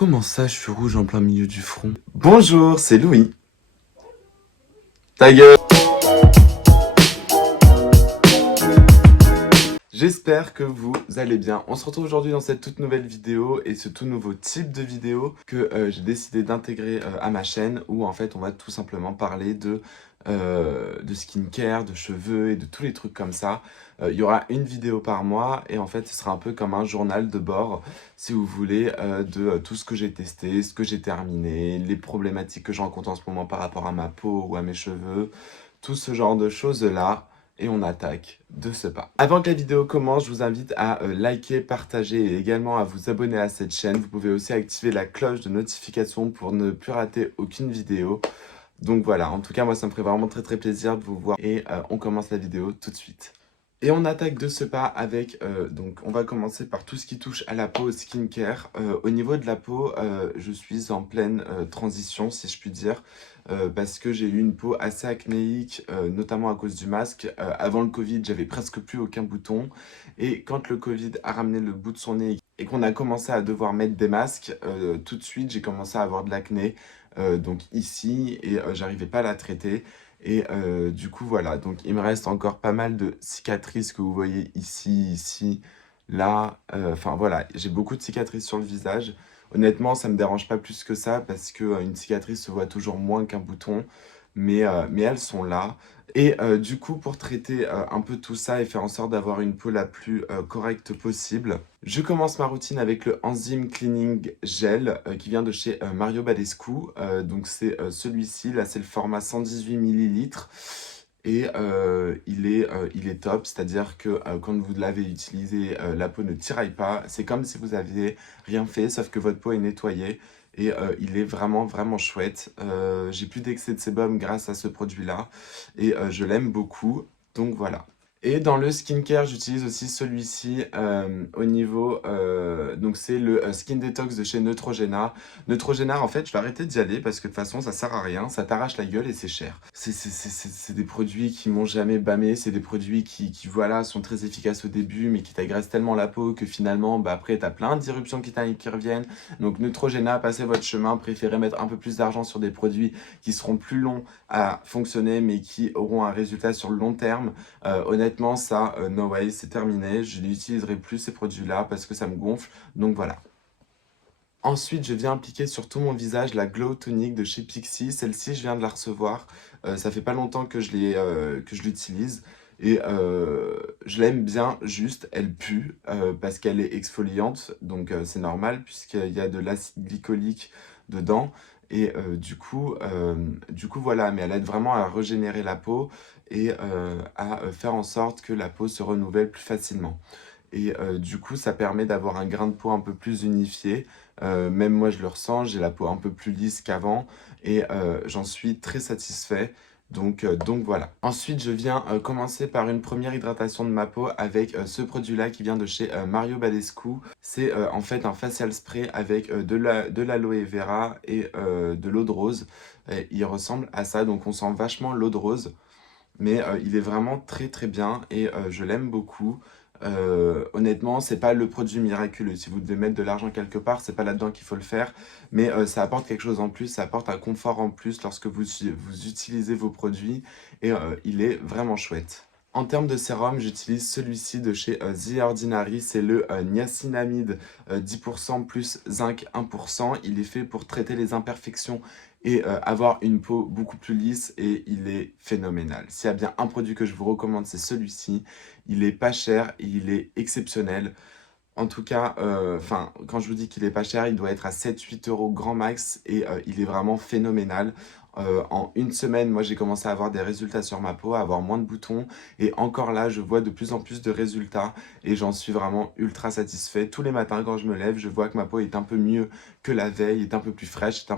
Comment ça, je suis rouge en plein milieu du front? Bonjour, c'est Louis. Ta gueule! J'espère que vous allez bien. On se retrouve aujourd'hui dans cette toute nouvelle vidéo et ce tout nouveau type de vidéo que j'ai décidé d'intégrer à ma chaîne où en fait on va tout simplement parler de skincare, de cheveux et de tous les trucs comme ça. Il y aura une vidéo par mois et en fait ce sera un peu comme un journal de bord si vous voulez de tout ce que j'ai testé, ce que j'ai terminé, les problématiques que je rencontre en ce moment par rapport à ma peau ou à mes cheveux, tout ce genre de choses là. Et on attaque de ce pas. Avant que la vidéo commence, je vous invite à liker, partager et également à vous abonner à cette chaîne. Vous pouvez aussi activer la cloche de notification pour ne plus rater aucune vidéo. Donc voilà, en tout cas moi ça me ferait vraiment très plaisir de vous voir et on commence la vidéo tout de suite. Et on attaque de ce pas avec, donc on va commencer par tout ce qui touche à la peau, au skincare. Au niveau de la peau, je suis en pleine transition, si je puis dire, parce que j'ai eu une peau assez acnéique, notamment à cause du masque. Avant le Covid, j'avais presque plus aucun bouton. Et quand le Covid a ramené le bout de son nez et qu'on a commencé à devoir mettre des masques, tout de suite, j'ai commencé à avoir de l'acné, donc ici, et j'arrivais pas à la traiter. Et du coup, voilà, donc il me reste encore pas mal de cicatrices que vous voyez ici, là. Enfin voilà, j'ai beaucoup de cicatrices sur le visage. Honnêtement, ça me dérange pas plus que ça parce que une cicatrice se voit toujours moins qu'un bouton, mais elles sont là. Et du coup, pour traiter un peu tout ça et faire en sorte d'avoir une peau la plus correcte possible, je commence ma routine avec le Enzyme Cleaning Gel qui vient de chez Mario Badescu. Donc c'est celui-ci, là c'est le format 118 millilitres. Et il est top, c'est-à-dire que quand vous l'avez utilisé, la peau ne tiraille pas. C'est comme si vous aviez rien fait, sauf que votre peau est nettoyée. Et il est vraiment chouette. J'ai plus d'excès de sébum grâce à ce produit-là. Et je l'aime beaucoup. Donc voilà. Et dans le skincare, j'utilise aussi celui-ci au niveau... donc c'est le Skin Detox de chez Neutrogena. Neutrogena, en fait, je vais arrêter d'y aller parce que de toute façon, ça sert à rien. Ça t'arrache la gueule et c'est cher. C'est des produits qui m'ont jamais bâmé. C'est des produits qui, voilà, sont très efficaces au début, mais qui t'agressent tellement la peau que finalement, bah, après, t'as plein d'irruptions qui reviennent. Donc Neutrogena, passez votre chemin. Préférez mettre un peu plus d'argent sur des produits qui seront plus longs à fonctionner, mais qui auront un résultat sur le long terme. Honnêtement, ça, no way, c'est terminé. Je n'utiliserai plus ces produits-là parce que ça me gonfle. Donc voilà. Ensuite, je viens appliquer sur tout mon visage la Glow Tonic de chez Pixi. Celle-ci, je viens de la recevoir. Ça fait pas longtemps que je l'utilise. Et je l'aime bien, juste, elle pue parce qu'elle est exfoliante. Donc c'est normal puisqu'il y a de l'acide glycolique dedans. Et du coup, voilà, mais elle aide vraiment à régénérer la peau et à faire en sorte que la peau se renouvelle plus facilement. Et du coup, ça permet d'avoir un grain de peau un peu plus unifié. Même moi, je le ressens, j'ai la peau un peu plus lisse qu'avant et j'en suis très satisfait. Donc voilà. Ensuite, je viens commencer par une première hydratation de ma peau avec ce produit-là qui vient de chez Mario Badescu. C'est en fait un facial spray avec de l'aloe vera et de l'eau de rose. Et il ressemble à ça, donc on sent vachement l'eau de rose. Mais il est vraiment très bien et je l'aime beaucoup. Honnêtement, c'est pas le produit miraculeux. Si vous devez mettre de l'argent quelque part, c'est pas là-dedans qu'il faut le faire. Mais ça apporte quelque chose en plus, ça apporte un confort en plus lorsque vous utilisez vos produits. Et il est vraiment chouette. En termes de sérum, j'utilise celui-ci de chez The Ordinary. C'est le niacinamide 10% plus zinc 1%. Il est fait pour traiter les imperfections et avoir une peau beaucoup plus lisse et il est phénoménal. S'il y a bien un produit que je vous recommande, c'est celui-ci. Il est pas cher et il est exceptionnel. En tout cas, quand je vous dis qu'il est pas cher, il doit être à 7-8 € grand max et il est vraiment phénoménal. En une semaine, moi j'ai commencé à avoir des résultats sur ma peau, à avoir moins de boutons et encore là, je vois de plus en plus de résultats et j'en suis vraiment ultra satisfait. Tous les matins quand je me lève, je vois que ma peau est un peu mieux que la veille, est un peu plus fraîche, est un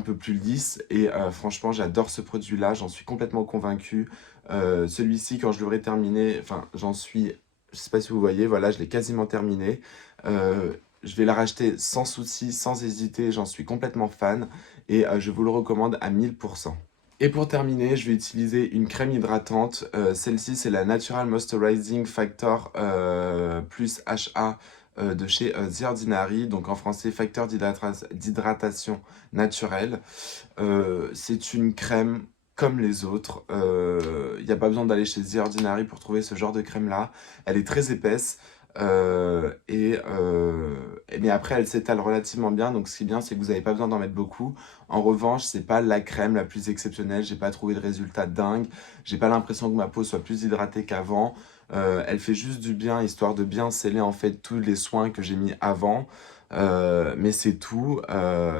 peu plus lisse et franchement j'adore ce produit là, j'en suis complètement convaincu. Celui-ci quand je l'aurai terminé, enfin j'en suis, je sais pas si vous voyez, voilà je l'ai quasiment terminé. Je vais la racheter sans souci, sans hésiter, j'en suis complètement fan et je vous le recommande à 1000%. Et pour terminer, je vais utiliser une crème hydratante. Celle-ci, c'est la Natural Moisturizing Factor plus HA de chez The Ordinary. Donc en français, facteur d'hydratation naturelle. C'est une crème comme les autres. Il n'y a pas besoin d'aller chez The Ordinary pour trouver ce genre de crème-là. Elle est très épaisse. Mais après, elle s'étale relativement bien. Donc ce qui est bien, c'est que vous n'avez pas besoin d'en mettre beaucoup. En revanche, c'est pas la crème la plus exceptionnelle. J'ai pas trouvé de résultat dingue. J'ai pas l'impression que ma peau soit plus hydratée qu'avant. Elle fait juste du bien, histoire de bien sceller en fait tous les soins que j'ai mis avant. Mais c'est tout.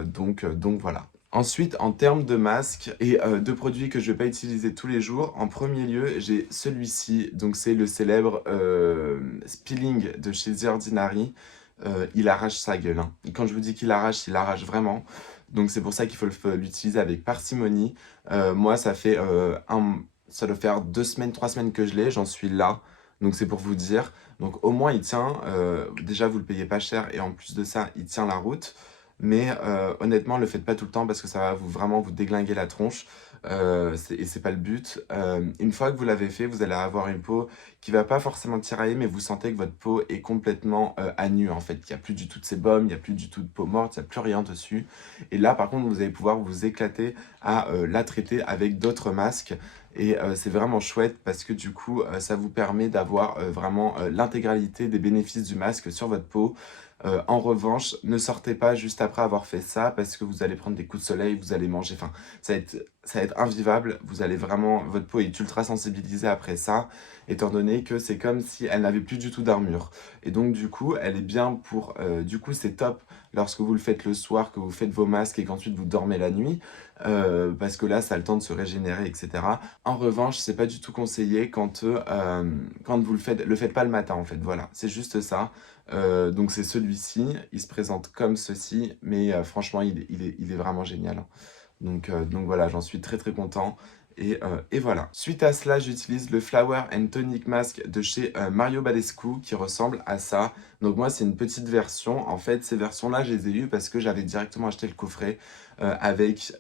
Donc voilà. Ensuite, en termes de masques et de produits que je ne vais pas utiliser tous les jours, en premier lieu, j'ai celui-ci. Donc, c'est le célèbre Spilling de chez The Ordinary. Il arrache sa gueule, hein. Et quand je vous dis qu'il arrache, il arrache vraiment. Donc, c'est pour ça qu'il faut l'utiliser avec parcimonie. Moi, ça doit faire 2 semaines, 3 semaines que je l'ai. J'en suis là. Donc, c'est pour vous dire. Donc, au moins, il tient. Déjà, vous le payez pas cher. Et en plus de ça, il tient la route. Mais honnêtement, le faites pas tout le temps parce que ça va vraiment vous déglinguer la tronche. Et c'est pas le but. Une fois que vous l'avez fait, vous allez avoir une peau qui va pas forcément tirailler, mais vous sentez que votre peau est complètement à nu en fait. Il n'y a plus du tout de sébum, il n'y a plus du tout de peau morte, il n'y a plus rien dessus. Et là, par contre, vous allez pouvoir vous éclater à la traiter avec d'autres masques. Et c'est vraiment chouette parce que du coup, ça vous permet d'avoir vraiment l'intégralité des bénéfices du masque sur votre peau. En revanche, ne sortez pas juste après avoir fait ça parce que vous allez prendre des coups de soleil, vous allez manger, enfin, ça va être invivable. Vous allez vraiment, votre peau est ultra sensibilisée après ça, étant donné que c'est comme si elle n'avait plus du tout d'armure. Et donc, du coup, elle est bien pour, du coup, c'est top lorsque vous le faites le soir, que vous faites vos masques et qu'ensuite vous dormez la nuit, parce que là, ça a le temps de se régénérer, etc. En revanche, c'est pas du tout conseillé quand vous le faites pas le matin, en fait. Voilà, c'est juste ça. Donc c'est celui-ci, il se présente comme ceci, mais franchement il est vraiment génial, hein. Donc voilà, j'en suis très très content. Et voilà. Suite à cela, j'utilise le Flower and Tonic Mask de chez Mario Badescu qui ressemble à ça. Donc moi, c'est une petite version. En fait, ces versions-là, je les ai eues parce que j'avais directement acheté le coffret avec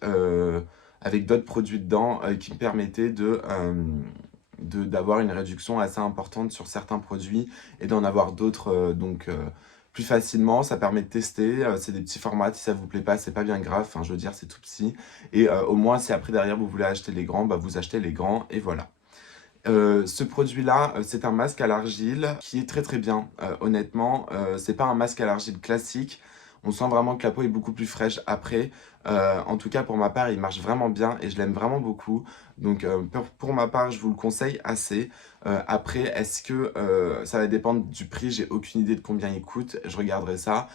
d'autres produits dedans qui me permettaient d'avoir une réduction assez importante sur certains produits et d'en avoir d'autres plus facilement. Ça permet de tester, c'est des petits formats, si ça vous plaît pas, c'est pas bien grave, enfin je veux dire c'est tout petit. Et au moins si après derrière vous voulez acheter les grands, bah vous achetez les grands et voilà. Ce produit-là, c'est un masque à l'argile qui est très très bien. Honnêtement, c'est pas un masque à l'argile classique. On sent vraiment que la peau est beaucoup plus fraîche après. En tout cas, pour ma part, il marche vraiment bien et je l'aime vraiment beaucoup. Donc, pour ma part, je vous le conseille assez. Après, est-ce que ça va dépendre du prix? J'ai aucune idée de combien il coûte. Je regarderai ça.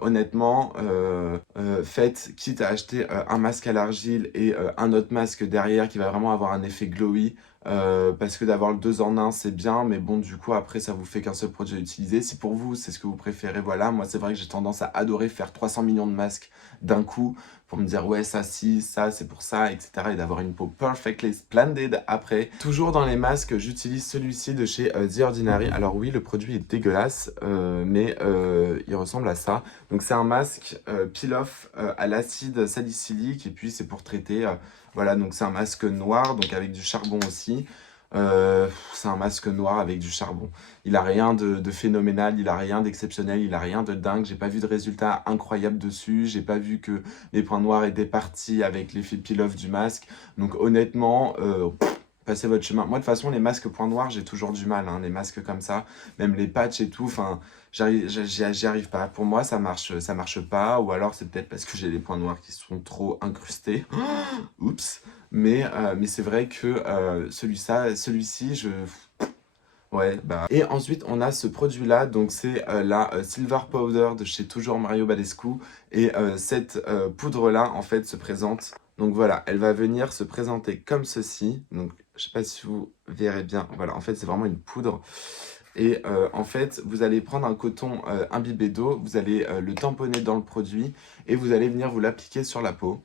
Honnêtement, faites, quitte à acheter un masque à l'argile et un autre masque derrière qui va vraiment avoir un effet glowy. Parce que d'avoir le 2 en 1 c'est bien, mais bon du coup après ça vous fait qu'un seul produit à utiliser. Si pour vous c'est ce que vous préférez, voilà, moi c'est vrai que j'ai tendance à adorer faire 300 millions de masques d'un coup pour me dire ouais ça si, ça c'est pour ça, etc. et d'avoir une peau perfectly splendid après. Toujours dans les masques, j'utilise celui-ci de chez The Ordinary. Alors oui le produit est dégueulasse, mais il ressemble à ça. Donc c'est un masque peel-off à l'acide salicylique et puis c'est pour traiter... voilà, donc c'est un masque noir, donc avec du charbon aussi. C'est un masque noir avec du charbon. Il a rien de phénoménal, il a rien d'exceptionnel, il a rien de dingue. J'ai pas vu de résultat incroyable dessus. J'ai pas vu que les points noirs étaient partis avec l'effet peel-off du masque. Donc honnêtement, passez votre chemin. Moi de toute façon, les masques points noirs, j'ai toujours du mal, hein, les masques comme ça. Même les patchs et tout, enfin, j'y arrive pas. Pour moi, ça marche pas. Ou alors c'est peut-être parce que j'ai les points noirs qui sont trop incrustés. Oups. Mais c'est vrai que celui-ci, ouais, bah... Et ensuite, on a ce produit-là, donc c'est la Silver Powder de chez toujours Mario Badescu. Et cette poudre-là, en fait, se présente... Donc voilà, elle va venir se présenter comme ceci. Donc, je sais pas si vous verrez bien. Voilà, en fait, c'est vraiment une poudre. Et en fait, vous allez prendre un coton imbibé d'eau, vous allez le tamponner dans le produit et vous allez venir vous l'appliquer sur la peau.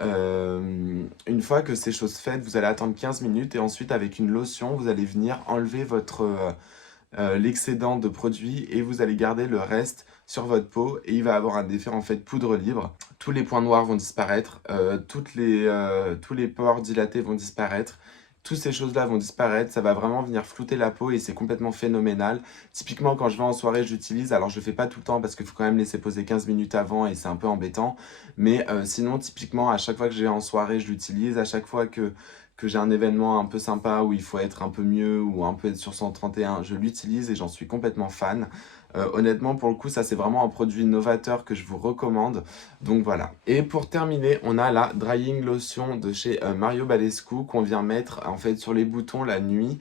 Une fois que c'est chose faite, vous allez attendre 15 minutes et ensuite avec une lotion, vous allez venir enlever l'excédent de produit et vous allez garder le reste sur votre peau et il va avoir un effet en fait poudre libre. Tous les points noirs vont disparaître, tous les pores dilatés vont disparaître. Toutes ces choses-là vont disparaître, ça va vraiment venir flouter la peau et c'est complètement phénoménal. Typiquement, quand je vais en soirée, j'utilise. Alors, je le fais pas tout le temps parce qu'il faut quand même laisser poser 15 minutes avant et c'est un peu embêtant. Mais sinon, typiquement, à chaque fois que je vais en soirée, je l'utilise. À chaque fois que j'ai un événement un peu sympa où il faut être un peu mieux ou un peu être sur 131, je l'utilise et j'en suis complètement fan. Honnêtement, pour le coup, ça c'est vraiment un produit novateur que je vous recommande. Donc voilà. Et pour terminer, on a la Drying Lotion de chez Mario Badescu qu'on vient mettre en fait sur les boutons la nuit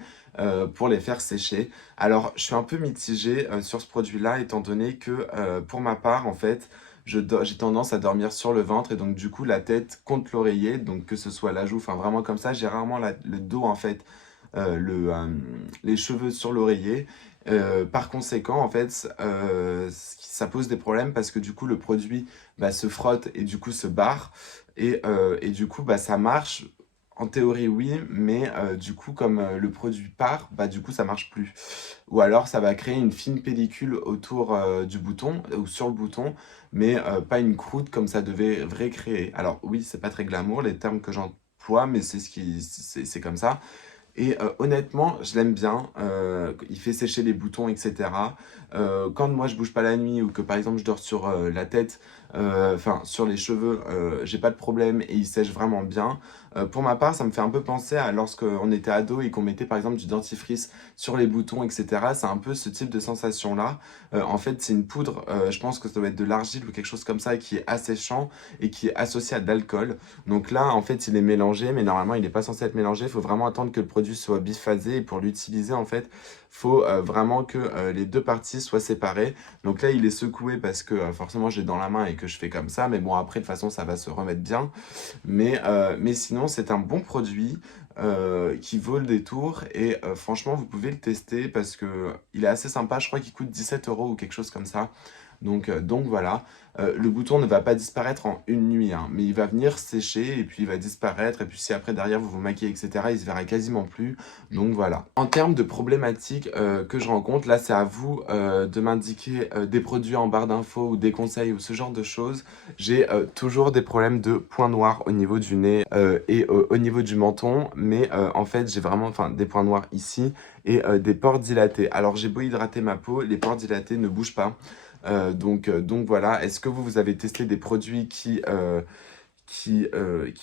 pour les faire sécher. Alors, je suis un peu mitigé sur ce produit-là étant donné que pour ma part, en fait, j'ai tendance à dormir sur le ventre et donc du coup la tête contre l'oreiller, donc que ce soit la joue, enfin vraiment comme ça, j'ai rarement le dos en fait, les cheveux sur l'oreiller. Par conséquent, en fait, ça pose des problèmes parce que du coup, le produit bah, se frotte et du coup se barre. Et du coup, bah, ça marche. En théorie, oui, mais du coup, comme le produit part, bah, du coup, ça marche plus. Ou alors, ça va créer une fine pellicule autour du bouton ou sur le bouton, mais pas une croûte comme ça devrait créer. Alors, oui, c'est pas très glamour les termes que j'emploie, mais c'est comme ça. Et honnêtement, je l'aime bien. Il fait sécher les boutons, etc. Quand moi je bouge pas la nuit ou que par exemple je dors sur la tête, enfin sur les cheveux, j'ai pas de problème et il sèche vraiment bien. Pour ma part, ça me fait un peu penser à lorsqu'on était ado et qu'on mettait par exemple du dentifrice sur les boutons, etc. C'est un peu ce type de sensation-là. En fait, c'est une poudre, je pense que ça doit être de l'argile ou quelque chose comme ça qui est asséchant et qui est associé à de l'alcool. Donc là, en fait, il est mélangé, mais normalement, il n'est pas censé être mélangé. Il faut vraiment attendre que le produit soit biphasé. Et pour l'utiliser, en fait, il faut vraiment que les deux parties soient séparées. Donc là, il est secoué parce que forcément, j'ai dans la main et que je fais comme ça. Mais bon, après, de toute façon, ça va se remettre bien. Mais sinon, c'est un bon produit qui vaut le détour. Et franchement, vous pouvez le tester parce que il est assez sympa. Je crois qu'il coûte 17 € ou quelque chose comme ça. Donc voilà, le bouton ne va pas disparaître en une nuit, hein, mais il va venir sécher et puis il va disparaître. Et puis si après derrière vous vous maquillez, etc., il se verra quasiment plus. Donc voilà. En termes de problématiques que je rencontre, là c'est à vous de m'indiquer des produits en barre d'infos ou des conseils ou ce genre de choses. J'ai toujours des problèmes de points noirs au niveau du nez et au niveau du menton, mais en fait j'ai vraiment des points noirs ici et des pores dilatés. Alors j'ai beau hydrater ma peau, les pores dilatés ne bougent pas. Donc voilà, est-ce que vous avez testé des produits qui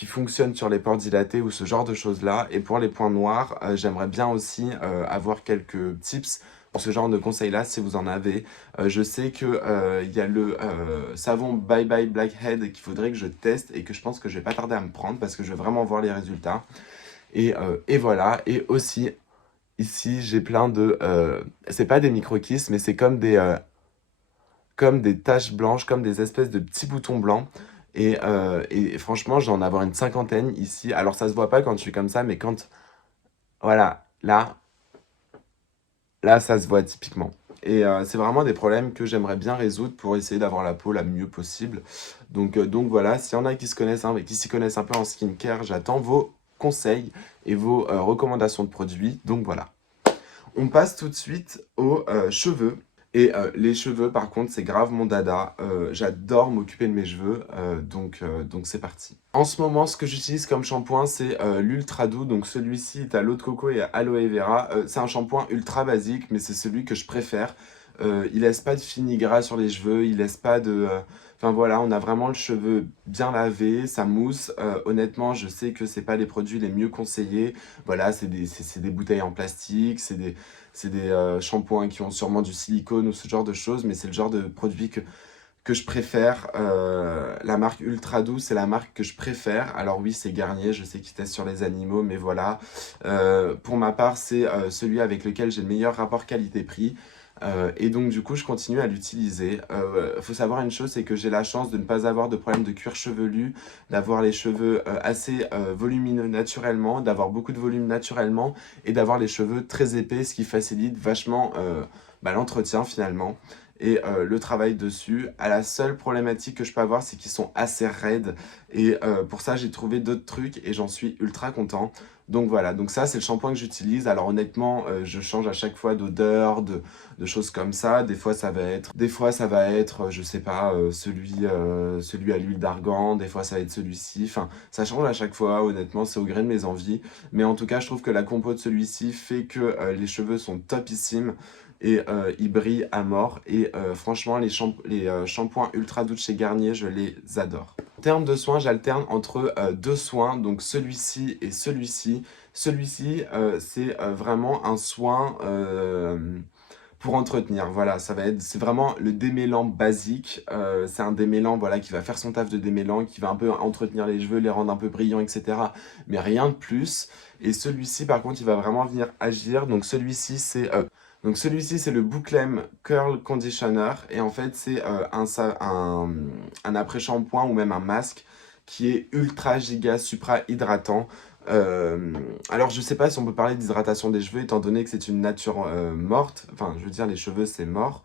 fonctionnent sur les pores dilatés ou ce genre de choses-là? Et pour les points noirs, j'aimerais bien aussi avoir quelques tips pour ce genre de conseils-là, si vous en avez. Je sais que il y a le savon Bye Bye Blackhead qu'il faudrait que je teste et que je pense que je vais pas tarder à me prendre parce que je veux vraiment voir les résultats. Et voilà, et aussi, ici, j'ai plein de... c'est pas des micro-kisses, mais c'est comme des taches blanches, comme des espèces de petits boutons blancs. Et franchement, j'en ai avoir une cinquantaine ici. Alors, ça se voit pas quand je suis comme ça, mais quand... Voilà, là, ça se voit typiquement. Et c'est vraiment des problèmes que j'aimerais bien résoudre pour essayer d'avoir la peau la mieux possible. Donc voilà, s'il y en a qui qui s'y connaissent un peu en skincare, j'attends vos conseils et vos recommandations de produits. Donc voilà. On passe tout de suite aux cheveux. Et les cheveux, par contre, c'est grave mon dada. J'adore m'occuper de mes cheveux, donc c'est parti. En ce moment, ce que j'utilise comme shampoing, c'est l'Ultra Doux. Donc celui-ci est à l'eau de coco et à aloe vera. C'est un shampoing ultra basique, mais c'est celui que je préfère. Il laisse pas de fini gras sur les cheveux, il laisse pas de... Enfin voilà, on a vraiment le cheveu bien lavé, ça mousse. Honnêtement, je sais que c'est pas les produits les mieux conseillés. Voilà, c'est des bouteilles en plastique, c'est des shampoings qui ont sûrement du silicone ou ce genre de choses, mais c'est le genre de produit que je préfère. La marque Ultra Doux, c'est la marque que je préfère. Alors oui, c'est Garnier, je sais qu'ils testent sur les animaux, mais voilà. Pour ma part, c'est celui avec lequel j'ai le meilleur rapport qualité-prix. Et donc du coup, je continue à l'utiliser. Faut savoir une chose, c'est que j'ai la chance de ne pas avoir de problème de cuir chevelu, d'avoir les cheveux assez volumineux naturellement, d'avoir beaucoup de volume naturellement et d'avoir les cheveux très épais, ce qui facilite vachement l'entretien finalement. et le travail dessus. La seule problématique que je peux avoir, c'est qu'ils sont assez raides et pour ça j'ai trouvé d'autres trucs et j'en suis ultra content. Donc voilà, donc ça c'est le shampoing que j'utilise. Alors honnêtement, je change à chaque fois d'odeur, de choses comme ça. Des fois ça va être, je sais pas, celui à l'huile d'argan, des fois ça va être celui-ci. Enfin, ça change à chaque fois, honnêtement, c'est au gré de mes envies. Mais en tout cas, je trouve que la compo de celui-ci fait que les cheveux sont topissimes et ils brillent à mort. Et franchement, les shampoings ultra doux de chez Garnier, je les adore. En termes de soins, j'alterne entre deux soins, donc celui-ci et celui-ci. Celui-ci, c'est vraiment un soin pour entretenir. Voilà, c'est vraiment le démêlant basique. C'est un démêlant, voilà, qui va faire son taf de démêlant, qui va un peu entretenir les cheveux, les rendre un peu brillants, etc. Mais rien de plus. Et celui-ci, par contre, il va vraiment venir agir. Donc celui-ci, c'est le Bouclem Curl Conditioner. Et en fait, c'est un après-shampoing ou même un masque qui est ultra giga supra hydratant. Alors je sais pas si on peut parler d'hydratation des cheveux étant donné que c'est une nature morte, enfin je veux dire les cheveux c'est mort.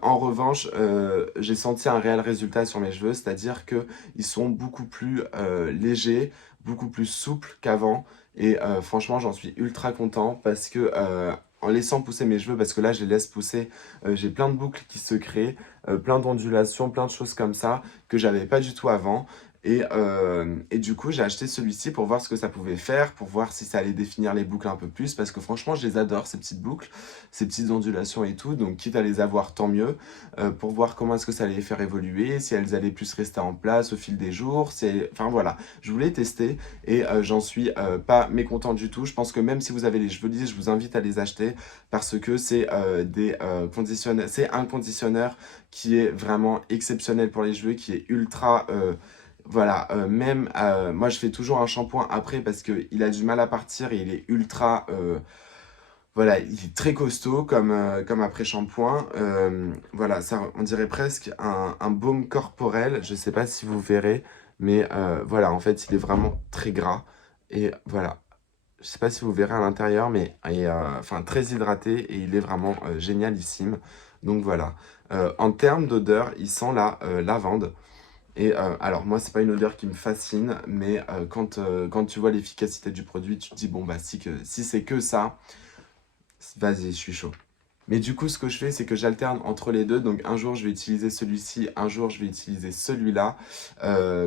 En revanche, j'ai senti un réel résultat sur mes cheveux, c'est-à-dire qu'ils sont beaucoup plus légers, beaucoup plus souples qu'avant. Et franchement, j'en suis ultra content parce que en laissant pousser mes cheveux, parce que là, je les laisse pousser, j'ai plein de boucles qui se créent, plein d'ondulations, plein de choses comme ça que j'avais pas du tout avant. Et du coup, j'ai acheté celui-ci pour voir ce que ça pouvait faire, pour voir si ça allait définir les boucles un peu plus, parce que franchement, je les adore, ces petites boucles, ces petites ondulations et tout, donc quitte à les avoir, tant mieux, pour voir comment est-ce que ça allait les faire évoluer, si elles allaient plus rester en place au fil des jours, enfin voilà, je voulais tester et j'en suis pas mécontent du tout. Je pense que même si vous avez les cheveux lisses, je vous invite à les acheter parce que c'est c'est un conditionneur qui est vraiment exceptionnel pour les cheveux, qui est ultra... voilà, même moi je fais toujours un shampoing après parce qu'il a du mal à partir et il est ultra, voilà, il est très costaud comme après-shampoing. Voilà, ça, on dirait presque un baume corporel, je sais pas si vous verrez, mais voilà, en fait il est vraiment très gras et voilà. Je sais pas si vous verrez à l'intérieur, mais il est enfin, très hydraté et il est vraiment génialissime. Donc voilà. En termes d'odeur, il sent la lavande. Et alors moi c'est pas une odeur qui me fascine, mais quand tu vois l'efficacité du produit, tu te dis bon bah si c'est que ça, vas-y je suis chaud. Mais du coup ce que je fais c'est que j'alterne entre les deux, donc un jour je vais utiliser celui-ci, un jour je vais utiliser celui-là.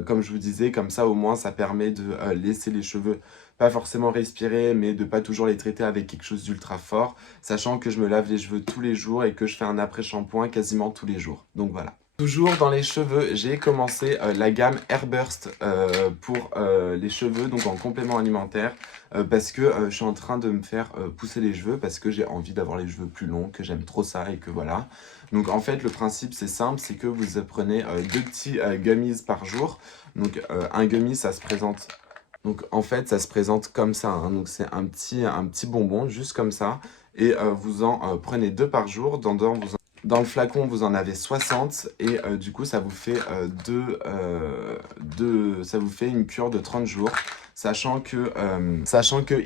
Comme je vous disais, comme ça au moins ça permet de laisser les cheveux pas forcément respirer, mais de pas toujours les traiter avec quelque chose d'ultra fort, sachant que je me lave les cheveux tous les jours et que je fais un après-shampoing quasiment tous les jours. Donc voilà. Toujours dans les cheveux, j'ai commencé la gamme Airburst pour les cheveux, donc en complément alimentaire, parce que je suis en train de me faire pousser les cheveux, parce que j'ai envie d'avoir les cheveux plus longs, que j'aime trop ça et que voilà. Donc en fait, le principe c'est simple, c'est que vous prenez deux petits gummies par jour. Donc un gummy, ça se présente... Donc en fait, ça se présente comme ça, hein. Donc c'est un petit bonbon, juste comme ça. Et vous en prenez deux par jour. Dans le flacon, vous en avez 60 et du coup, ça vous fait ça vous fait une cure de 30 jours, sachant que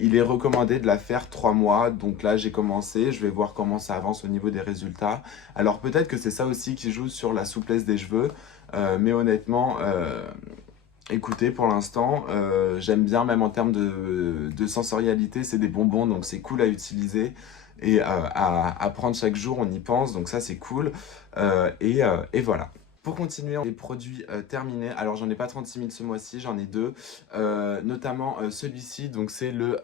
il est recommandé de la faire 3 mois. Donc là, j'ai commencé, je vais voir comment ça avance au niveau des résultats. Alors peut-être que c'est ça aussi qui joue sur la souplesse des cheveux, mais honnêtement, écoutez, pour l'instant, j'aime bien, même en termes de sensorialité, c'est des bonbons, donc c'est cool à utiliser et à prendre chaque jour, on y pense, donc ça c'est cool. Et voilà. Pour continuer, les produits terminés, alors j'en ai pas 36 000 ce mois-ci, j'en ai deux, notamment celui-ci, donc c'est le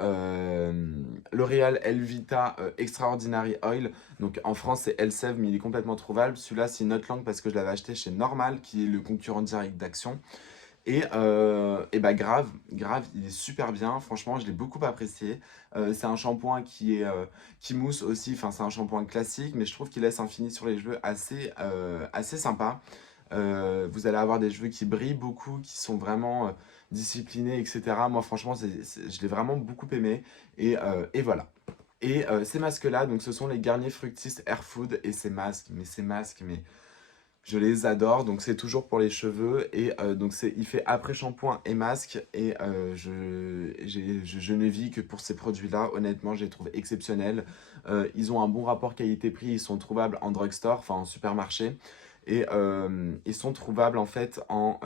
L'Oréal Elvita Extraordinary Oil, donc en France c'est Elseve mais il est complètement trouvable. Celui-là c'est une autre langue parce que je l'avais acheté chez Normal qui est le concurrent direct d'Action. Et bah grave, il est super bien, franchement je l'ai beaucoup apprécié. C'est un shampoing qui mousse aussi, enfin c'est un shampoing classique, mais je trouve qu'il laisse un fini sur les cheveux assez sympa. Vous allez avoir des cheveux qui brillent beaucoup, qui sont vraiment disciplinés, etc. Moi franchement je l'ai vraiment beaucoup aimé, et voilà. Et ces masques là, donc ce sont les Garnier Fructis Air Food, et ces masques, mais Je les adore, donc c'est toujours pour les cheveux et donc il fait après shampoing et masque et je ne vis que pour ces produits-là. Honnêtement, je les trouve exceptionnels. Ils ont un bon rapport qualité-prix, ils sont trouvables en drugstore, enfin en supermarché. Et ils sont trouvables en fait en...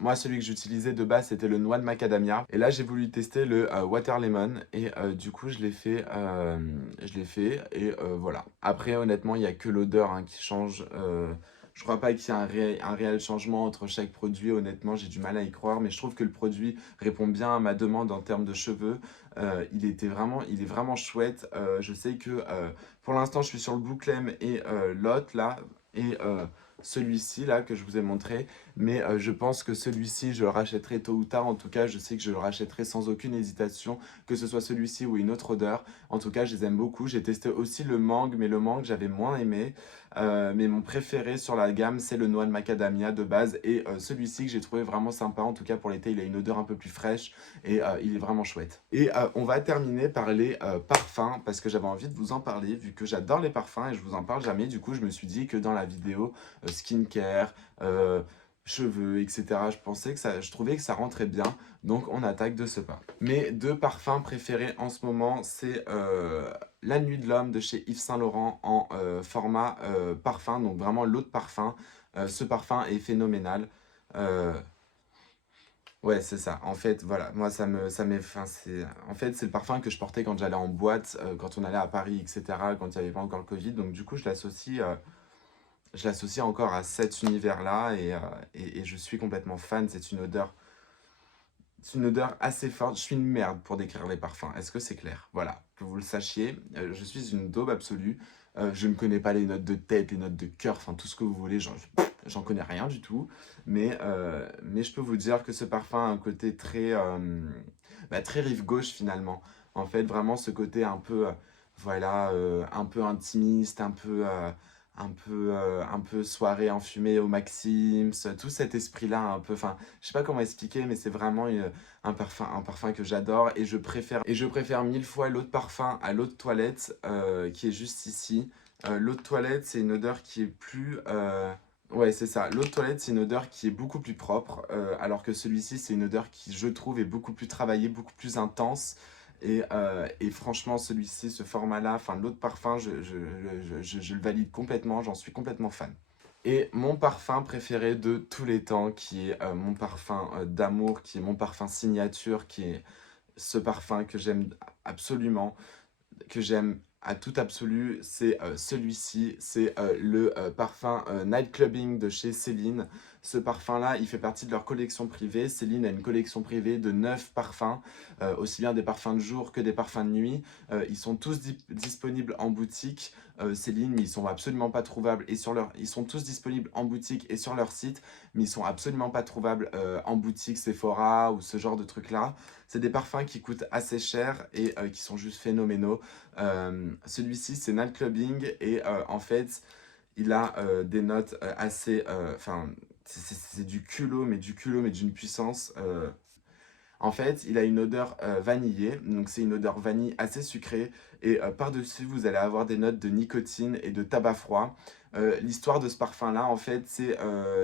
moi, celui que j'utilisais de base, c'était le noix de macadamia. Et là, j'ai voulu tester le water lemon. Et du coup, je l'ai fait et voilà. Après, honnêtement, il n'y a que l'odeur hein, qui change. Je crois pas qu'il y ait un réel changement entre chaque produit. Honnêtement, j'ai du mal à y croire. Mais je trouve que le produit répond bien à ma demande en termes de cheveux. Il est vraiment chouette. Je sais que pour l'instant, je suis sur le Bouclem et l'autre là. Et celui-ci là que je vous ai montré. Mais je pense que celui-ci, je le rachèterai tôt ou tard. En tout cas, je sais que je le rachèterai sans aucune hésitation, que ce soit celui-ci ou une autre odeur. En tout cas, je les aime beaucoup. J'ai testé aussi le mangue, mais le mangue, j'avais moins aimé. Mais mon préféré sur la gamme, c'est le noix de macadamia de base. Et celui-ci que j'ai trouvé vraiment sympa. En tout cas, pour l'été, il a une odeur un peu plus fraîche et il est vraiment chouette. Et on va terminer par les parfums, parce que j'avais envie de vous en parler, vu que j'adore les parfums et je vous en parle jamais. Du coup, je me suis dit que dans la vidéo skincare, cheveux, etc. Je trouvais que ça rentrait bien, donc on attaque de ce pas. Mes deux parfums préférés en ce moment, c'est La Nuit de l'Homme de chez Yves Saint Laurent en format parfum, donc vraiment l'eau de parfum. Ce parfum est phénoménal. Euh, ouais, c'est ça. En fait, voilà, moi enfin, en fait, c'est le parfum que je portais quand j'allais en boîte, quand on allait à Paris, etc., quand il n'y avait pas encore le Covid. Donc du coup, je l'associe encore à cet univers-là et je suis complètement fan. C'est une odeur assez forte. Je suis une merde pour décrire les parfums. Est-ce que c'est clair? Voilà, que vous le sachiez. Je suis une daube absolue. Je ne connais pas les notes de tête, les notes de cœur, enfin tout ce que vous voulez. J'en connais rien du tout. Mais je peux vous dire que ce parfum a un côté très rive gauche finalement. En fait, vraiment ce côté un peu, voilà, un peu intimiste, un peu soirée enfumée au Maxims, tout cet esprit-là un peu, enfin, je sais pas comment expliquer, mais c'est vraiment un parfum que j'adore et je préfère mille fois l'autre parfum à l'autre toilette qui est juste ici. L'eau de toilette, c'est une odeur qui est plus... Ouais, c'est ça. L'eau de toilette, c'est une odeur qui est beaucoup plus propre, alors que celui-ci, c'est une odeur qui, je trouve, est beaucoup plus travaillée, beaucoup plus intense. Et franchement, celui-ci, ce format-là, enfin, l'autre parfum, je le valide complètement, j'en suis complètement fan. Et mon parfum préféré de tous les temps, qui est mon parfum d'amour, qui est mon parfum signature, qui est ce parfum que j'aime absolument, que j'aime à tout absolu, c'est celui-ci, c'est le parfum Night Clubbing de chez Céline. Ce parfum-là, il fait partie de leur collection privée. Céline a une collection privée de 9 parfums, aussi bien des parfums de jour que des parfums de nuit. Ils sont tous disponibles en boutique. Céline, mais ils sont absolument pas trouvables ils sont tous disponibles en boutique et sur leur site, mais ils sont absolument pas trouvables en boutique Sephora ou ce genre de trucs-là. C'est des parfums qui coûtent assez cher et qui sont juste phénoménaux. Celui-ci, c'est Night Clubbing et en fait, il a des notes assez... Enfin, c'est du culot, mais d'une puissance... En fait, il a une odeur vanillée, donc c'est une odeur vanille assez sucrée, et par-dessus, vous allez avoir des notes de nicotine et de tabac froid. L'histoire de ce parfum-là, en fait, c'est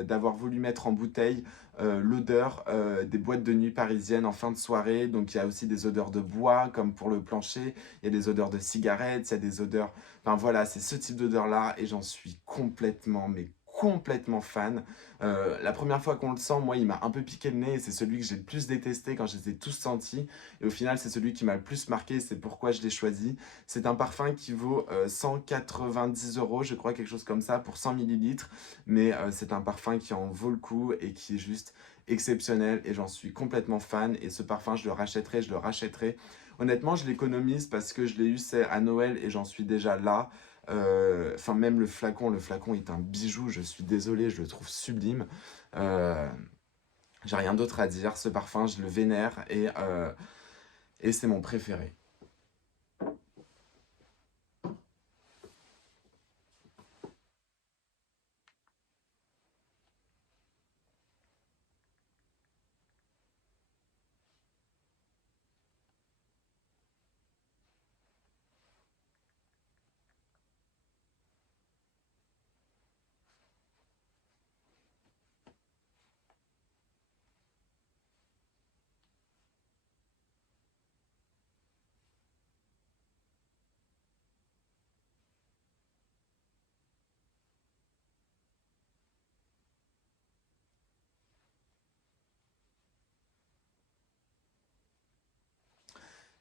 d'avoir voulu mettre en bouteille l'odeur des boîtes de nuit parisiennes en fin de soirée. Donc il y a aussi des odeurs de bois, comme pour le plancher, il y a des odeurs de cigarettes, il y a des odeurs... Enfin voilà, c'est ce type d'odeur-là, et j'en suis complètement, mais complètement fan. La première fois qu'on le sent, moi, il m'a un peu piqué le nez et c'est celui que j'ai le plus détesté quand je les ai tous sentis. Et au final, c'est celui qui m'a le plus marqué, c'est pourquoi je l'ai choisi. C'est un parfum qui vaut 190 euros, je crois, quelque chose comme ça, pour 100 millilitres. Mais c'est un parfum qui en vaut le coup et qui est juste exceptionnel et j'en suis complètement fan. Et ce parfum, je le rachèterai, je le rachèterai. Honnêtement, je l'économise parce que je l'ai eu, c'est à Noël et j'en suis déjà là. Enfin, même le flacon est un bijou, je suis désolé, je le trouve sublime. Euh, j'ai rien d'autre à dire, ce parfum, je le vénère et c'est mon préféré.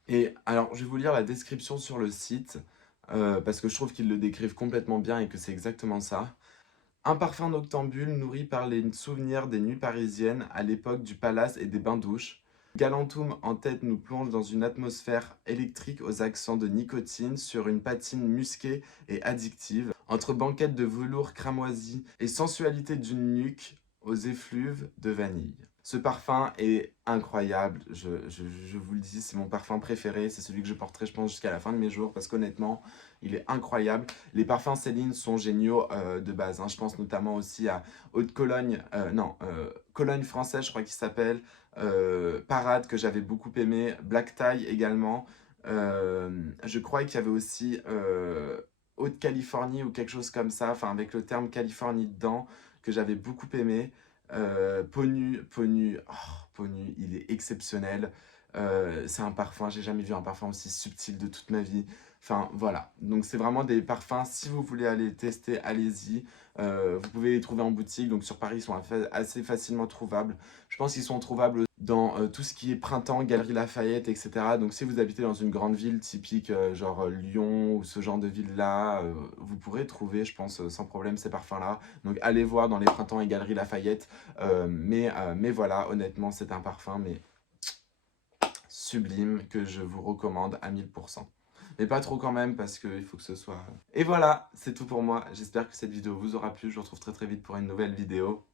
Et alors, je vais vous lire la description sur le site, parce que je trouve qu'ils le décrivent complètement bien et que c'est exactement ça. Un parfum noctambule nourri par les souvenirs des nuits parisiennes à l'époque du palace et des bains-douches. Galantoum en tête nous plonge dans une atmosphère électrique aux accents de nicotine sur une patine musquée et addictive, entre banquettes de velours cramoisi et sensualité d'une nuque aux effluves de vanille. Ce parfum est incroyable, je vous le dis, c'est mon parfum préféré, c'est celui que je porterai je pense jusqu'à la fin de mes jours parce qu'honnêtement, il est incroyable. Les parfums Céline sont géniaux de base, hein. Je pense notamment aussi à Eau de Cologne, Cologne française je crois qu'il s'appelle, Parade que j'avais beaucoup aimé, Black Tie également. Je crois qu'il y avait aussi Haute Californie ou quelque chose comme ça, enfin avec le terme Californie dedans, que j'avais beaucoup aimé. Peau Nu, il est exceptionnel. C'est un parfum, j'ai jamais vu un parfum aussi subtil de toute ma vie. Enfin voilà, donc c'est vraiment des parfums, si vous voulez aller tester, allez-y. Vous pouvez les trouver en boutique, donc sur Paris ils sont assez facilement trouvables. Je pense qu'ils sont trouvables dans tout ce qui est Printemps, Galerie Lafayette, etc. Donc si vous habitez dans une grande ville typique genre Lyon ou ce genre de ville-là, vous pourrez trouver, je pense, sans problème ces parfums-là. Donc allez voir dans les Printemps et Galerie Lafayette. Mais voilà, honnêtement, c'est un parfum mais sublime que je vous recommande à 1000%. Mais pas trop quand même parce qu'il faut que ce soit... Et voilà, c'est tout pour moi. J'espère que cette vidéo vous aura plu. Je vous retrouve très très vite pour une nouvelle vidéo.